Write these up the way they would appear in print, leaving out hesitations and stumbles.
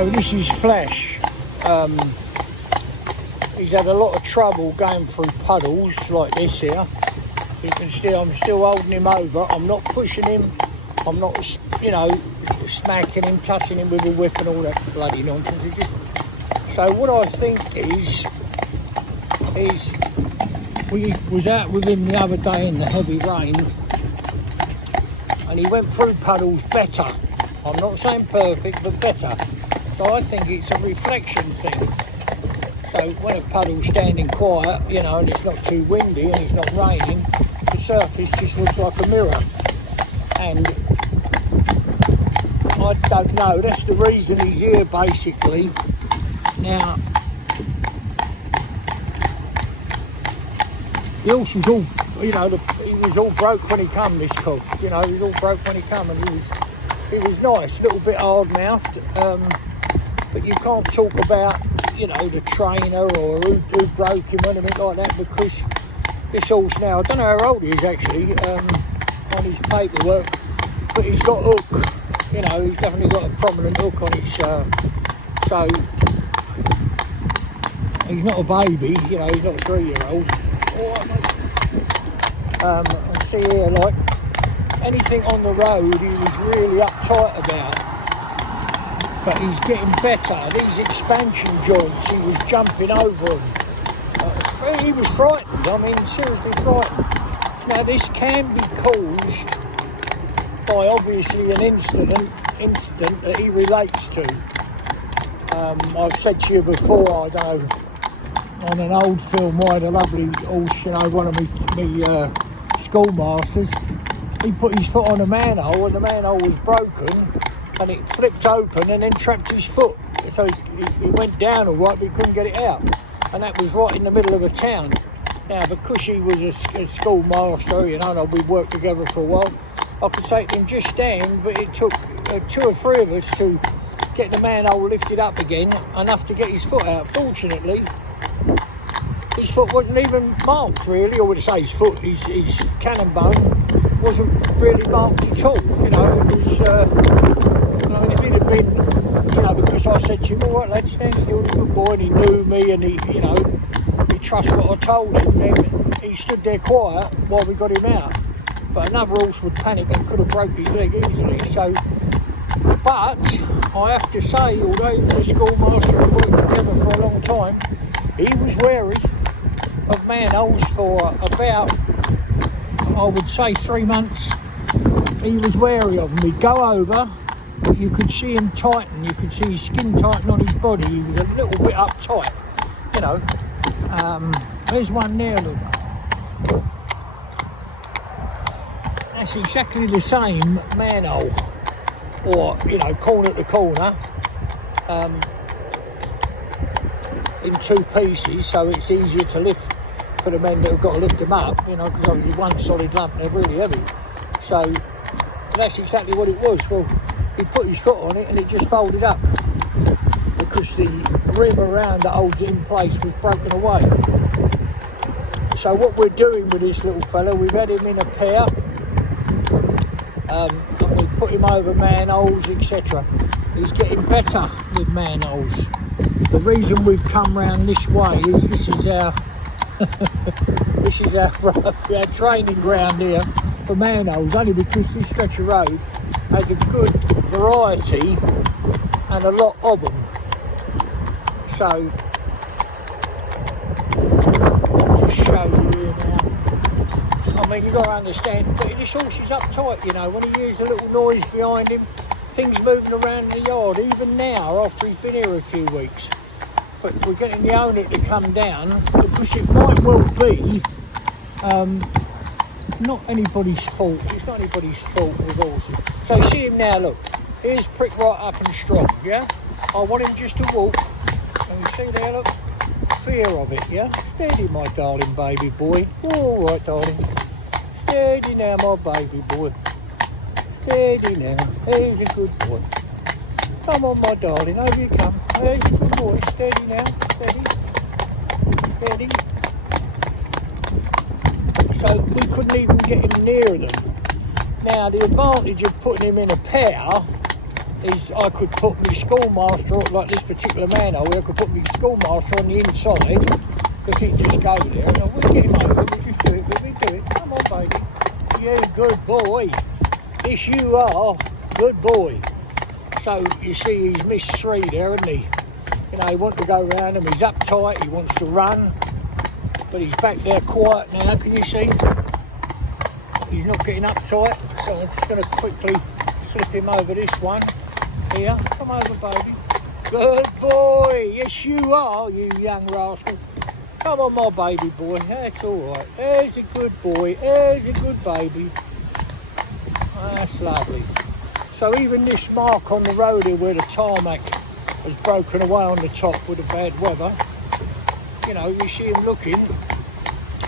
So this is Flash. He's had a lot of trouble going through puddles like this here. You can see I'm still holding him over. I'm not pushing him. I'm not, you know, smacking him, touching him with a whip and all that bloody nonsense. So what I think is we was out with him the other day in the heavy rain, and he went through puddles better. I'm not saying perfect, but better. So I think it's a reflection thing. So when a puddle's standing quiet, you know, and it's not too windy and it's not raining, the surface just looks like a mirror. And I don't know, that's the reason he's here basically. Now, the horse was all, you know, he was all broke when he come, this colt. You know, he was all broke when he come, and he was nice, a little bit hard-mouthed, but you can't talk about, you know, the trainer or who broke him or anything like that, because this horse now, I don't know how old he is actually, on his paperwork, but he's got a hook, you know, he's definitely got a prominent hook on his, so he's not a baby, you know, he's not a 3-year-old. Alright, mate. And see here, like, anything on the road he was really uptight about, but he's getting better. These expansion joints, he was jumping over them. He was frightened, I mean, seriously frightened. Now this can be caused by obviously an incident that he relates to. I've said to you before, I don't know, on an old film I had a lovely horse, you know, one of me schoolmasters. He put his foot on a manhole and the manhole was broken and it flipped open and then trapped his foot. So he went down all right, but he couldn't get it out. And that was right in the middle of a town. Now, because he was a schoolmaster, you know, we worked together for a while, I could say to him, just stand, but it took 2 or 3 of us to get the manhole lifted up again, enough to get his foot out. Fortunately, his foot wasn't even marked really, or would I say his foot, his cannon bone wasn't really marked at all. You know, it was, I mean, if it had been, you know, because I said to him, all right, let's stand still, he's a good boy, and he knew me, and he, you know, he trusted what I told him, then he stood there quiet while we got him out. But another horse would panic and could have broke his leg easily. So, but I have to say, although he was a schoolmaster and worked together for a long time, he was wary of manholes for about, I would say, 3 months. He was wary of them. He'd go over, but you could see him tighten. You could see his skin tighten on his body. He was a little bit uptight, you know. There's one there, look. That's exactly the same manhole, or, you know, corner to corner, in 2 pieces, so it's easier to lift for the men that have got to lift them up, you know, because obviously one solid lump, they're really heavy. So that's exactly what it was. Well, he put his foot on it and it just folded up because the rim around that holds it in place was broken away. So what we're doing with this little fella, we've had him in a pair, and we put him over manholes, etc. He's getting better with manholes. The reason we've come round this way is this is our our training ground here for manholes, only because this stretch of road has a good variety and a lot of them. So I'll just show you here now. I mean, you've got to understand, but this horse is uptight, you know, when he hears a little noise behind him, things moving around in the yard, even now, after he's been here a few weeks. But we're getting the owner to come down, because it might well be not anybody's fault. It's not anybody's fault with horses. So see him now, look. Here's prick right up and strong, yeah? I want him just to walk. And you see there, look? Fear of it, yeah? Steady, my darling baby boy. All right, darling. Steady now, my baby boy. Steady now. He's a good boy. Come on, my darling. Over you come. He's a good boy. Steady now. Steady. Steady. So we couldn't even get him near them. Now, the advantage of putting him in a pair is I could put my schoolmaster, like this particular manhole, I could put my schoolmaster on the inside, because he'd just go there, and we'll get him over, we'll just do it, do it. Come on, baby. You good boy. Yes, you are. Good boy. So, you see, he's missed 3 there, hasn't he? You know, he wants to go round him, he's uptight, he wants to run, but he's back there quiet now, can you see? He's not getting uptight, so I'm just going to quickly slip him over this one. Here, come over, baby. Good boy. Yes, you are, you young rascal. Come on, my baby boy. That's all right. There's a good boy. There's a good baby. That's lovely. So even this mark on the road here where the tarmac has broken away on the top with the bad weather, you know, you see him looking.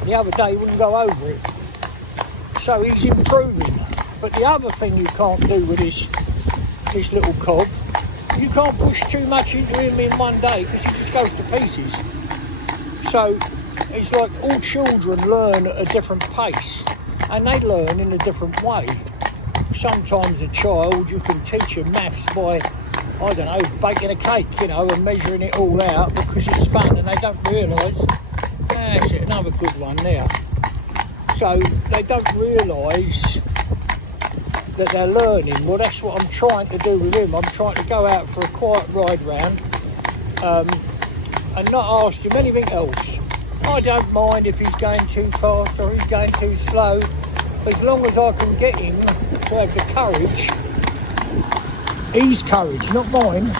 The other day he wouldn't go over it. So he's improving. But the other thing you can't do with this little cob, you can't push too much into him in one day because he just goes to pieces. So it's like all children learn at a different pace and they learn in a different way. Sometimes a child, you can teach them maths by, I don't know, baking a cake, you know, and measuring it all out because it's fun and they don't realise. That's it, another good one there. So they don't realise that they're learning. Well, that's what I'm trying to do with him. I'm trying to go out for a quiet ride round and not ask him anything else. I don't mind if he's going too fast or he's going too slow, as long as I can get him to have the courage. His courage, not mine.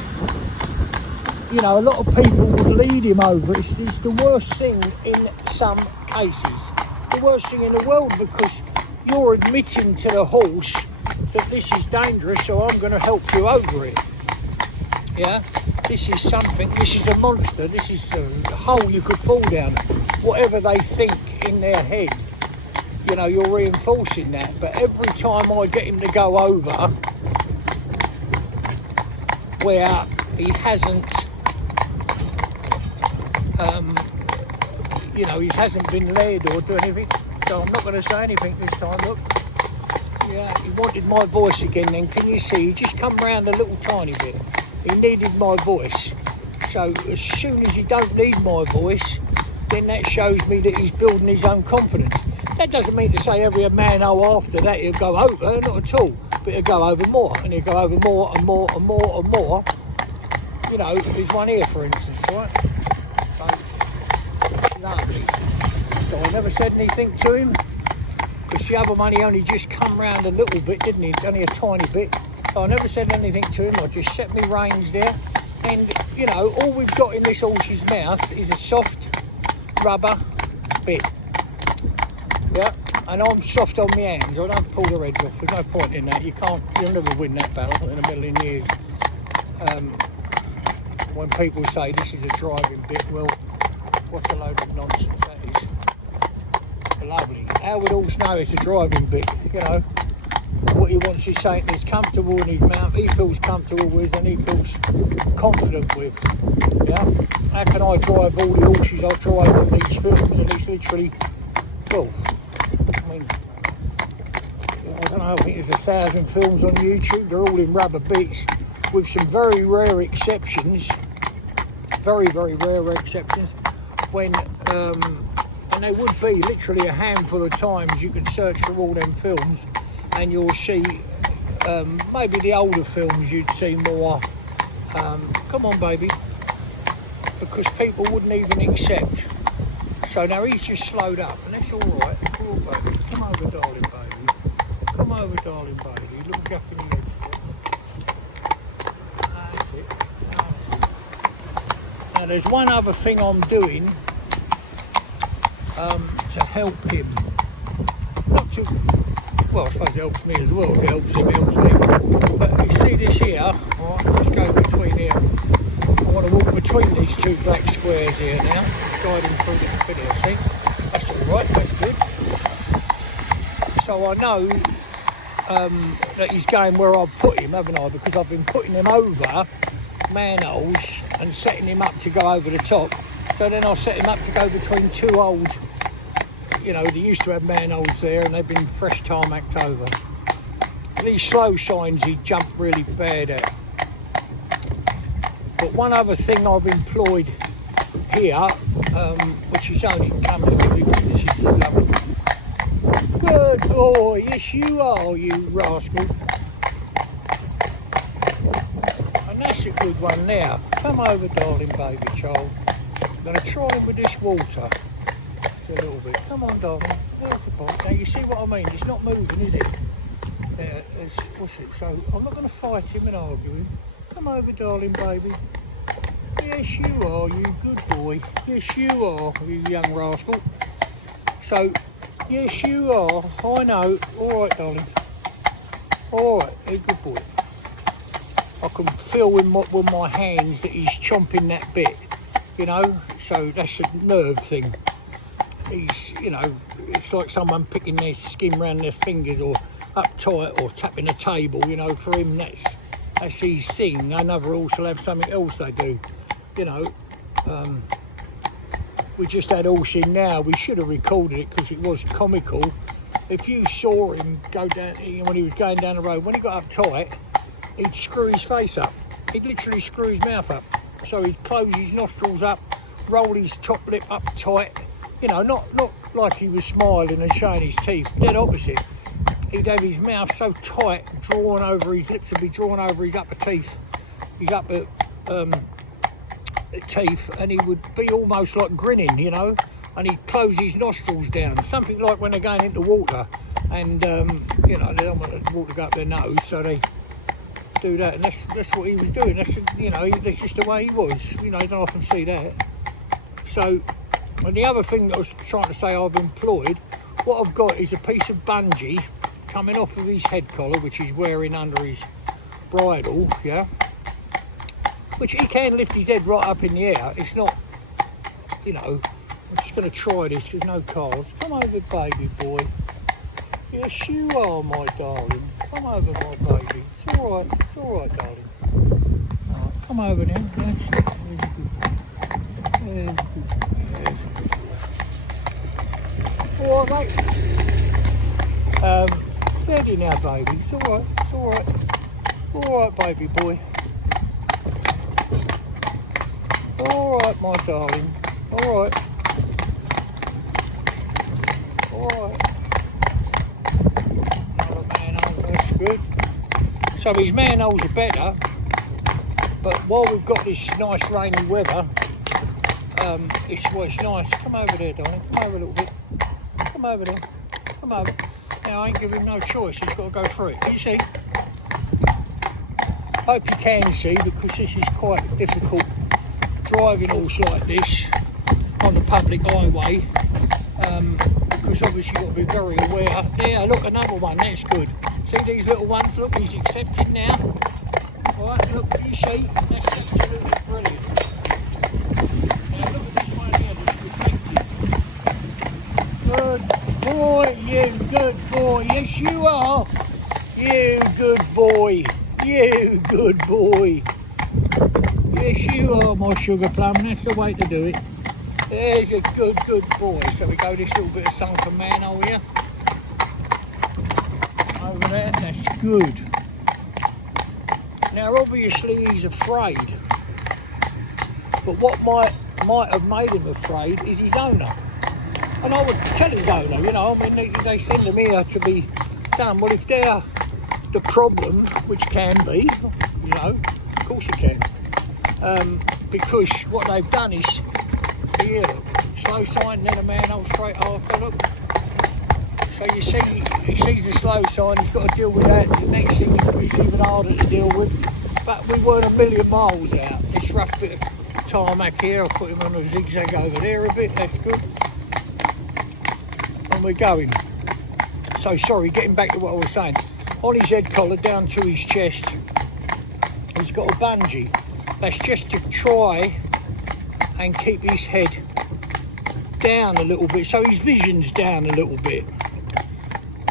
You know, a lot of people would lead him over. It's the worst thing in some cases. The worst thing in the world, because you're admitting to the horse that this is dangerous, so I'm going to help you over it. Yeah, this is something, this is a monster, this is a hole you could fall down. Whatever they think in their head, you know, you're reinforcing that. But every time I get him to go over where he hasn't, you know, he hasn't been led or done anything, so I'm not going to say anything this time. Look, yeah, he wanted my voice again then, can you see? He just come round a little tiny bit. He needed my voice. So as soon as he don't need my voice, then that shows me that he's building his own confidence. That doesn't mean to say every manhole after that he'll go over, not at all. But he'll go over more, and he'll go over more and more and more and more. You know, there's one here, for instance, right? So, lovely. So I never said anything to him, because the other one, he only just come round a little bit, didn't he? It's only a tiny bit. So I never said anything to him. I just set my reins there. And, you know, all we've got in this horse's mouth is a soft rubber bit. Yeah, and I'm soft on my hands. I don't pull the heads off. There's no point in that. You'll never win that battle in a million years. When people say this is a driving bit, well, what a load of nonsense that is. Lovely. How would all know it's a driving bit? You know, what he wants is something that's comfortable in his mouth, he feels comfortable with, and he feels confident with. Yeah. How can I drive all the horses I drive in these films? And it's literally, well, I mean, I don't know, I think there's 1,000 films on YouTube. They're all in rubber bits, with some very rare exceptions. Very, very rare exceptions. When and there would be literally a handful of times you can search for all them films, and you'll see maybe the older films you'd see more. Come on, baby, because people wouldn't even accept. So now he's just slowed up, and that's all right. Come on, baby. Come over, darling baby. Come over, darling baby. Look up in the legs. That's it. That's it. Now there's one other thing I'm doing to help him. Not to, well, I suppose it helps me as well. If it helps him, it helps me. But you see this here, all right, let's go between here. I want to walk between these two black squares here now, guide him through this bit here, see? That's all right, that's good. So I know that he's going where I've put him, haven't I? Because I've been putting him over manholes and setting him up to go over the top. So then I'll set him up to go between two old, you know, they used to have manholes there and they've been fresh tarmacked over. These slow shines he jumped really bad at. one other thing I've employed here, which is only comes with me, this is lovely. Good boy, yes you are, you rascal. And that's a good one there. Come over, darling baby child. I'm going to try him with this water. Just a little bit. Come on, darling. There's the bite. Now you see what I mean? It's not moving, is it? What's it? So I'm not going to fight him and argue him. Come over, darling baby. Yes, you are, you good boy. Yes, you are, you young rascal. So, yes, you are. I know. All right, darling. All right, hey, good boy. I can feel with my hands that he's chomping that bit, you know. So that's a nerve thing. He's, you know, it's like someone picking their skin around their fingers or uptight or tapping a table, you know. For him, that's his thing. Another horse will have something else they do, you know. We just had a horse in now. We should have recorded it because it was comical. If you saw him go down, when he was going down the road, when he got uptight, he'd screw his face up. He'd literally screw his mouth up. So he'd close his nostrils up, roll his top lip up tight. You know, not like he was smiling and showing his teeth. Dead opposite. He'd have his mouth so tight, drawn over, his lips would be drawn over his upper teeth, his upper teeth, and he would be almost like grinning, you know, and he'd close his nostrils down, something like when they're going into water, and you know, they don't want the water to go up their nose, so they do that, and that's what he was doing. That's, you know, that's just the way he was, you know. You don't often see that. So, and the other thing that I was trying to say I've employed, what I've got is a piece of bungee coming off of his head collar, which he's wearing under his bridle, yeah, which he can lift his head right up in the air. It's not, you know, I'm just going to try this, there's no cars. Come over, baby boy. Yes, you are, my darling. Come over, my baby. It's all right, darling. All right, come over now. That's it. There's a good boy. There's a good boy. There's a good boy. All right, mate. Steady now, baby. It's all right. It's all right. All right, baby boy. All right, my darling. All right. All right. Another manhole. That's good. So his manholes are better, but while we've got this nice rainy weather, it's nice. Come over there, darling. Come over a little bit. Come over there. Come over. Now I ain't giving him no choice. He's got to go through it. Can you see? Hope you can see, because this is quite difficult driving horse like this on the public highway, because obviously you've got to be very aware. Yeah, look, another one. That's good. See these little ones? Look, he's accepted now. All right, look, you see? That's absolutely brilliant. Now look at this one here. Good boy, you good boy. Yes, you are. You good boy. You good boy. Yes, you are, my sugar plum. That's the way to do it. There's a good boy. So we go this little bit of sunken manhole here. Over there. That's good. Now, obviously, he's afraid. But what might have made him afraid is his owner. And I would tell his owner, you know, I mean, they send them here to be done. Well, if they're the problem, which can be, you know, of course it can, because what they've done is, here, slow sign, then a manhole straight after, look. So you see, he sees the slow sign, he's got to deal with that. The next thing is even harder to deal with. But we weren't a million miles out. This rough bit of tarmac here, I'll put him on a zigzag over there a bit, that's good. And we're going. So sorry, getting back to what I was saying. On his head collar down to his chest, he's got a bungee. That's just to try and keep his head down a little bit, so his vision's down a little bit.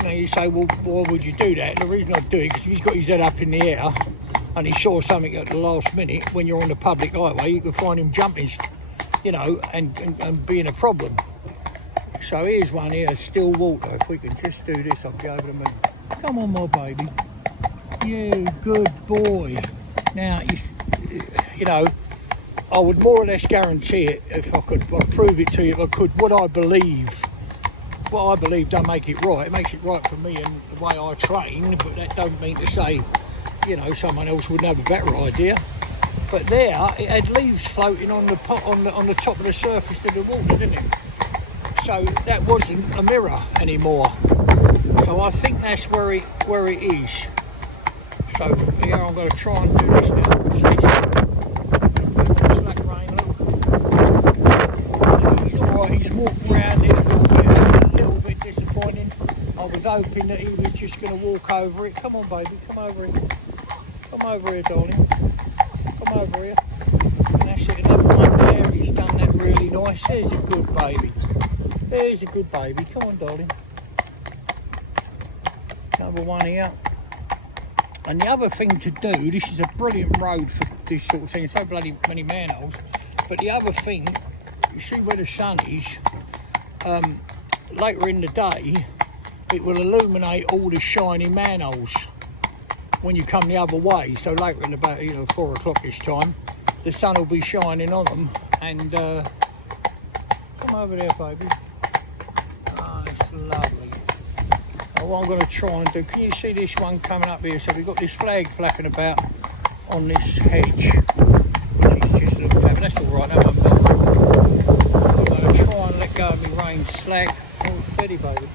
Now you say, well, why would you do that? The reason I do it, because if he's got his head up in the air and he saw something at the last minute, when you're on the public highway, you can find him jumping, you know, and being a problem. So here's one here, still water. If we can just do this, I'll be over the moon. Come on, my baby. You good boy. Now, you know, I would more or less guarantee it if I could. I'd prove it to you if I could. What I believe don't make it right. It makes it right for me and the way I train, but that don't mean to say, you know, someone else would have a better idea. But there, it had leaves floating on the top of the surface of the water, didn't it? So that wasn't a mirror anymore. So I think that's where it is. So yeah, I'm going to try and do this now. Slack rain, look. He's alright, he's walked round it a little bit disappointing. I was hoping that he was just going to walk over it. Come on baby, come over here. Come over here darling. Come over here. And that's it, another one there. He's done that really nice. There's a good baby. There's a good baby. Come on darling. Another one here. And the other thing to do, this is a brilliant road for this sort of thing, so bloody many manholes, but the other thing, you see where the sun is, later in the day, it will illuminate all the shiny manholes when you come the other way. So later in about, 4 o'clock-ish time, the sun will be shining on them, and come over there baby. Oh, it's lovely. What I'm going to try and do, can you see this one coming up here? So we've got this flag flapping about on this hedge, which is just looked at, but that's alright, that won't bother. I'm going to try and let go of my rein slack. Oh, steady baby.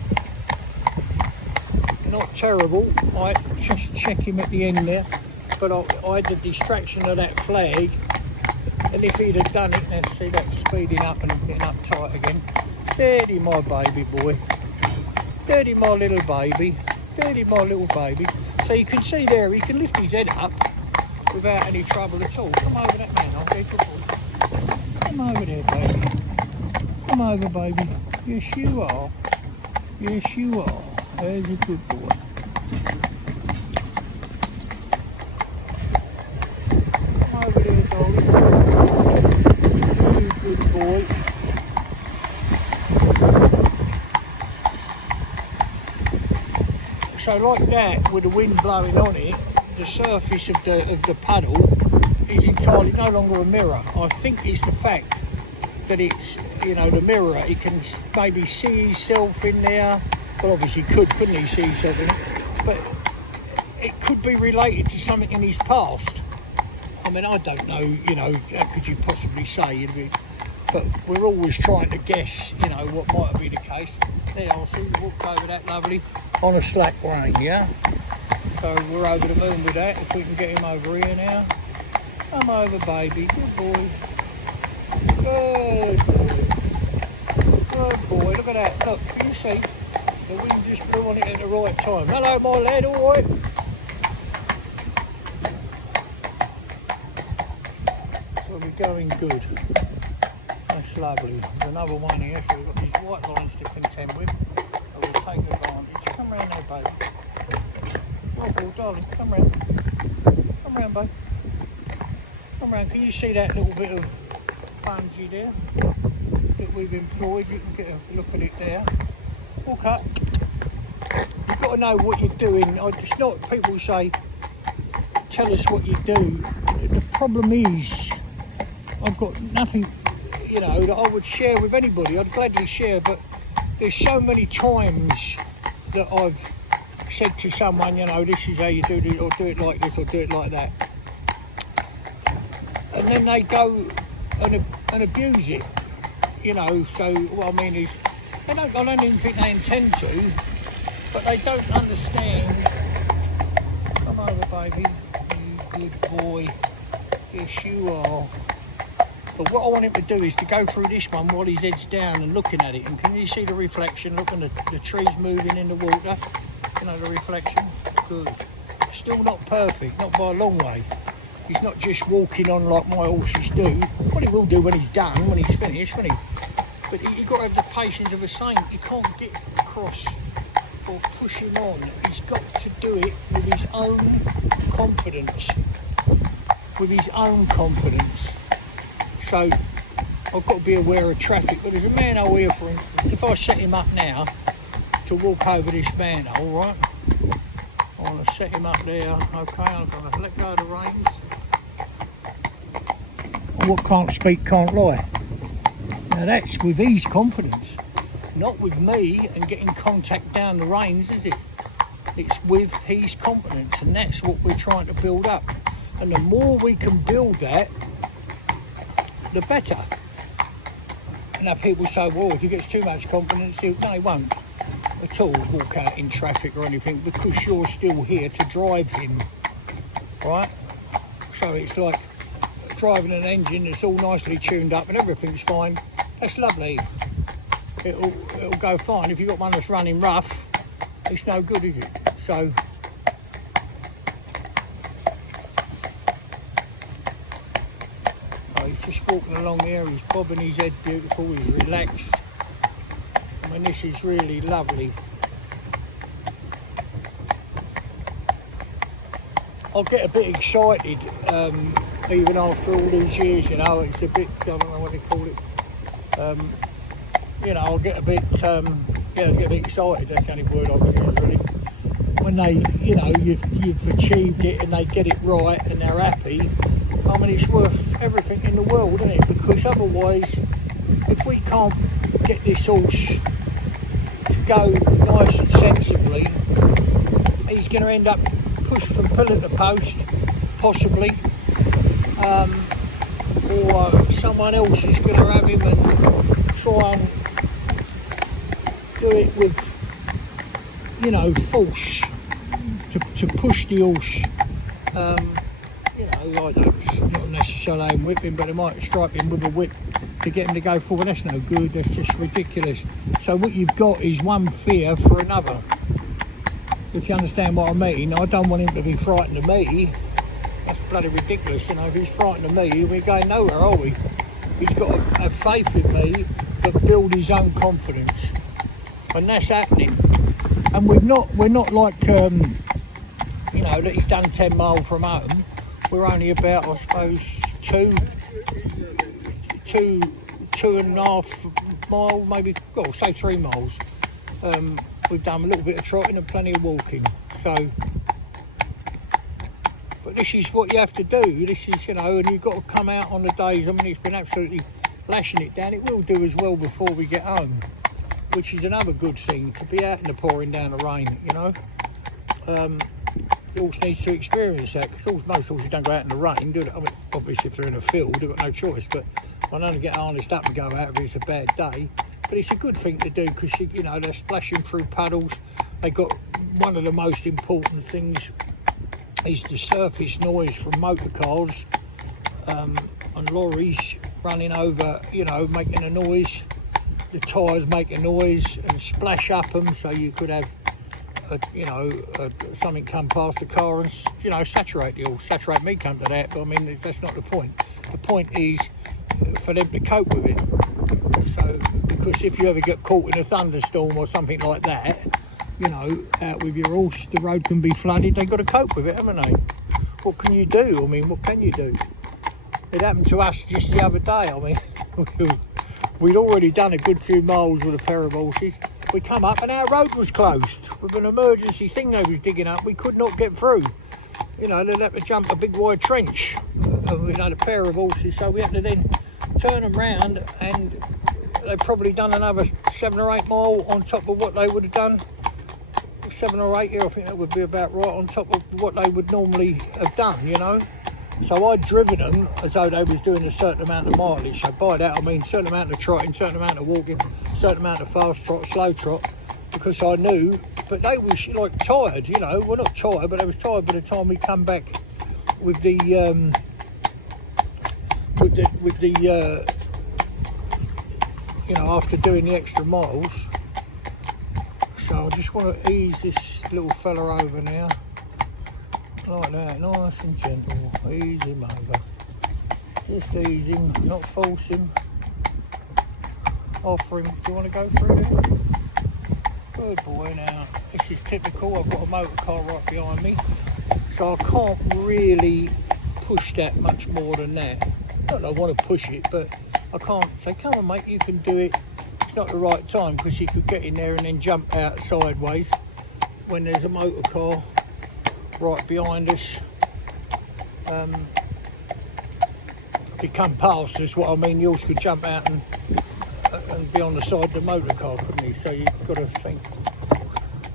Not terrible, I just check him at the end there, but I had the distraction of that flag, and if he'd have done it, let's see that speeding up and getting up tight again. Steady my baby boy. Dirty my little baby, dirty my little baby. So you can see there, he can lift his head up without any trouble at all. Come over that man, okay, good boy. Come over there, baby. Come over, baby. Yes, you are. Yes, you are. There's a good boy. Come over there, darling. You good boy. So like that, with the wind blowing on it, the surface of the puddle is entirely no longer a mirror. I think it's the fact that it's, the mirror, he can maybe see himself in there. Well, obviously he couldn't he, see himself in it? But it could be related to something in his past. I mean, I don't know, how could you possibly say? But we're always trying to guess, what might be the case. There, I'll see you walk over that lovely on a slack rein, yeah? So we're over the moon with that, if we can get him over here now. Come over, baby, good boy. Good boy. Good boy, look at that, look, can you see? The wind just blew on it at the right time. Hello, my lad, all right? So we're going good. That's lovely. There's another one here, so we've got these white lines to contend with. So we'll take advantage. Come round there, babe. Oh, darling, come round. Come round, babe. Come round. Can you see that little bit of bungee there that we've employed? You can get a look at it there. Walk up. You've got to know what you're doing. It's not people say, tell us what you do. The problem is, I've got nothing, that I would share with anybody. I'd gladly share, but there's so many times that I've said to someone, this is how you do it, or do it like this, or do it like that. And then they go and abuse it, so what I mean is, I don't even think they intend to, but they don't understand. Come over, baby, you good boy. Yes, you are. But what I want him to do is to go through this one while his head's down and looking at it. And can you see the reflection? Look, and the trees moving in the water. The reflection. Good. Still not perfect, not by a long way. He's not just walking on like my horses do. What he will do when he's done, when he's finished, won't he? But you've got to have the patience of a saint. You can't get across or push him on. He's got to do it with his own confidence. With his own confidence. So I've got to be aware of traffic. But there's a manhole here, for instance. If I set him up now to walk over this manhole, right? I want to set him up there. Okay, I'm going to let go of the reins. what can't speak can't lie. Now that's with his confidence, not with me and getting contact down the reins, is it? It's with his confidence, and that's what we're trying to build up. And the more we can build that, the better. Now people say, well, if he gets too much confidence, no, he won't at all walk out in traffic or anything, because you're still here to drive him, right? So it's like driving an engine that's all nicely tuned up and everything's fine. That's lovely. It'll go fine. If you've got one that's running rough, it's no good, is it? So he's just walking along there, he's bobbing his head beautiful, he's relaxed. I mean, this is really lovely. I'll get a bit excited, even after all these years, you know. It's a bit, I don't know what they call it. You know, I'll get a bit, yeah, get a bit excited. That's the only word I can use, really. When they, you know, you've achieved it and they get it right and they're happy. I mean, it's worth everything in the world, isn't it? Because otherwise, if we can't get this horse to go nice and sensibly, he's going to end up pushed from pillar to post, possibly, or someone else is going to have him and try and do it with, you know, force to push the horse. You know, like not necessarily aim whipping, but they might strike him with a whip to get him to go forward. That's no good. That's just ridiculous. So what you've got is one fear for another. If you understand what I mean, I don't want him to be frightened of me. That's bloody ridiculous, you know. If he's frightened of me, we're going nowhere, are we? He's got to have faith in me, but build his own confidence, and that's happening. And we're not like, you know, that he's done 10 miles from home. We're only about, I suppose, two and a half miles, maybe, well, say 3 miles. We've done a little bit of trotting and plenty of walking. So, but this is what you have to do. This is, you know, and you've got to come out on the days. I mean, it's been absolutely lashing it down. It will do as well before we get home, which is another good thing, to be out in the pouring down the rain, you know. The horse needs to experience that, because most horses don't go out in the rain, do they? I mean, obviously if they're in a field, they've got no choice, but I don't get harnessed up and go out if it's a bad day. But it's a good thing to do, because, you know, they're splashing through puddles. They got, one of the most important things is the surface noise from motor cars and lorries running over, you know, making a noise. The tyres make a noise and splash up them, so you could have, something come past the car and, you know, saturate the horse. Saturate me come to that, but I mean, that's not the point. The point is for them to cope with it. So, because if you ever get caught in a thunderstorm or something like that, you know, out with your horse, the road can be flooded. They've got to cope with it, haven't they? What can you do? I mean, what can you do? It happened to us just the other day. I mean, we'd already done a good few miles with a pair of horses. We come up and our road was closed with an emergency thing they was digging up. We could not get through. You know, they'd have to jump a big wide trench. We had a pair of horses, so we had to then turn them round, and they've probably done another 7 or 8 miles on top of what they would have done. 7 or 8 here, I think that would be about right, on top of what they would normally have done, you know. So I'd driven them as though they was doing a certain amount of mileage. So by that I mean certain amount of trotting, certain amount of walking, certain amount of fast trot, slow trot, because I knew. But they was like tired, you know. Well, not tired, but they was tired by the time we come back with the you know, after doing the extra miles. So I just want to ease this little fella over now, like that, nice and gentle. Ease him over, just ease him, not force him. Offer him, do you want to go through there? Good boy. Now this is typical, I've got a motor car right behind me, so I can't really push that much more than that. Not that I want to push it, but I can't say, come on mate, you can do it. It's not the right time, because you could get in there and then jump out sideways when there's a motor car right behind us. could come past us, what I mean, the horse could jump out and be on the side of the motor car, couldn't he? So you've got to think.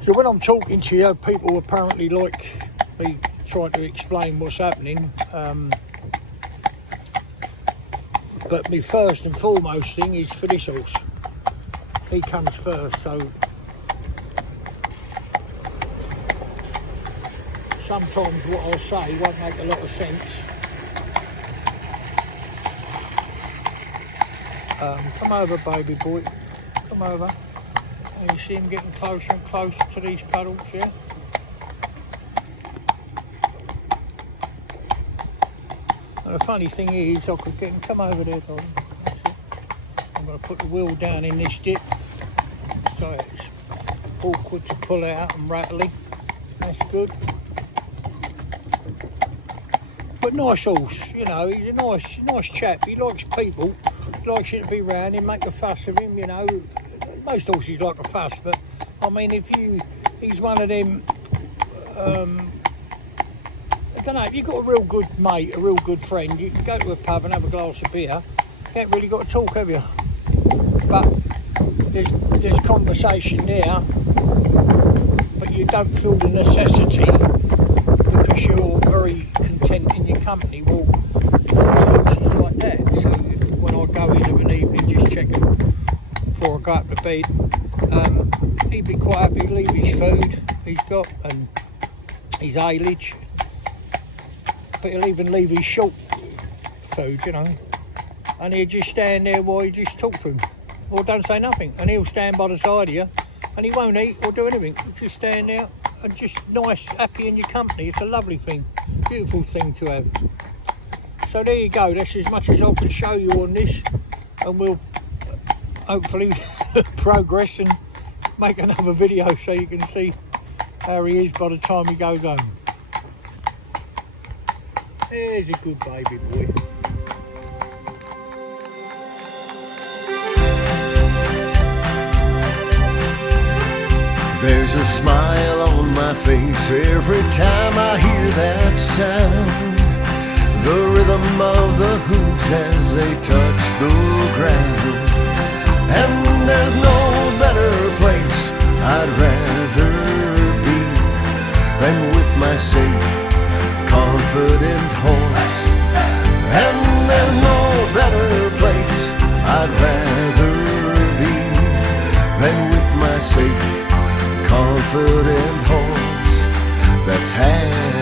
So when I'm talking to you, people apparently like me trying to explain what's happening. But my first and foremost thing is for this horse. He comes first, so sometimes what I say won't make a lot of sense. Come over, baby boy. Come over. And you see him getting closer and closer to these puddles, yeah? And the funny thing is, I could get him, come over there, darling. That's it. I'm going to put the wheel down in this dip, so it's awkward to pull out and rattly. That's good. But nice horse, you know, he's a nice chap. He likes people, he likes you to be round him, make a fuss of him, you know. Most horses like a fuss, but I mean, he's one of them, I don't know, if you've got a real good mate, a real good friend, you can go to a pub and have a glass of beer, you ain't really got to talk, have you? But there's conversation there, but you don't feel the necessity because you're very content in your company. Well, horses like that, so when I go in of an evening, just check him before I go up to bed, he'd be quite happy to leave his food he's got and his haylage. But he'll even leave his short food, you know, and he'll just stand there while you just talk to him, or don't say nothing, and he'll stand by the side of you, and he won't eat or do anything. He'll just stand there and just nice, happy in your company. It's a lovely thing, beautiful thing to have. So there you go. That's as much as I can show you on this, and we'll hopefully progress and make another video so you can see how he is by the time he goes home. There's a good baby boy. There's a smile on my face every time I hear that sound. The rhythm of the hooves as they touch the ground. And there's no better place I'd rather be than with my safe, confident horse. And there's no better place I'd rather be than with my safe, confident horse that's happy.